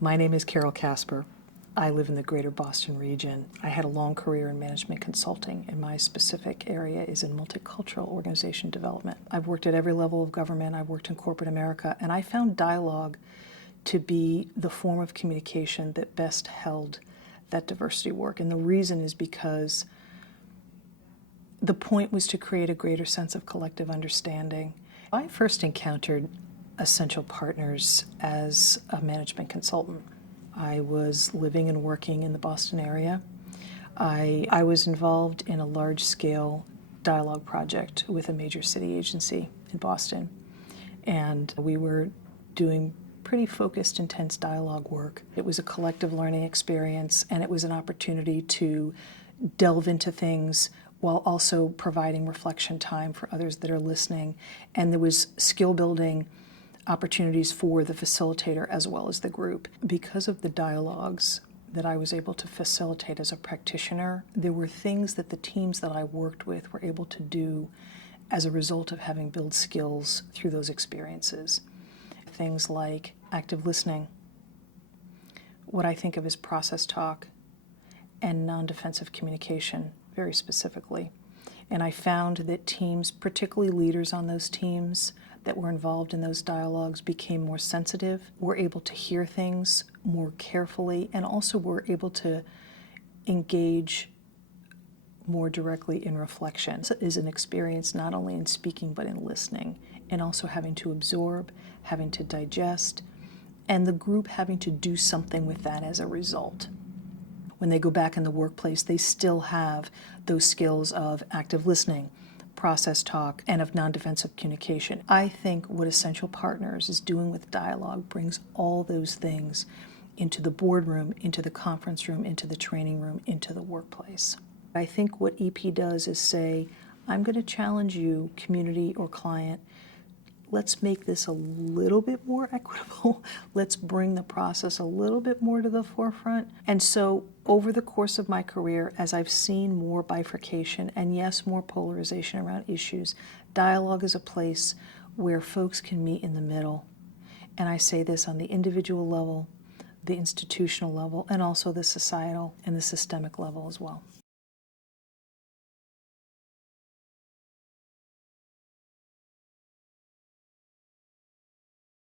My name is Carole Kasper. I live in the greater Boston region. I had a long career in management consulting, and my specific area is in multicultural organization development. I've worked at every level of government. I've worked in corporate America, and I found dialogue to be the form of communication that best held that diversity work. And the reason is because the point was to create a greater sense of collective understanding. I first encountered Essential Partners as a management consultant. I was living and working in the Boston area. I was involved in a large-scale dialogue project with a major city agency in Boston, and we were doing pretty focused, intense dialogue work. It was a collective learning experience, and it was an opportunity to delve into things while also providing reflection time for others that are listening. And there was skill building opportunities for the facilitator as well as the group. Because of the dialogues that I was able to facilitate as a practitioner, there were things that the teams that I worked with were able to do as a result of having built skills through those experiences. Things like active listening, what I think of as process talk, and non-defensive communication, very specifically. And I found that teams, particularly leaders on those teams that were involved in those dialogues, became more sensitive, were able to hear things more carefully, and also were able to engage more directly in reflection. It is an experience not only in speaking but in listening, and also having to absorb, having to digest, and the group having to do something with that as a result. When they go back in the workplace, they still have those skills of active listening, process talk, and of non-defensive communication. I think what Essential Partners is doing with dialogue brings all those things into the boardroom, into the conference room, into the training room, into the workplace. I think what EP does is say, I'm going to challenge you, community or client, let's make this a little bit more equitable. Let's bring the process a little bit more to the forefront. And so over the course of my career, as I've seen more bifurcation and yes, more polarization around issues, dialogue is a place where folks can meet in the middle. And I say this on the individual level, the institutional level, and also the societal and the systemic level as well.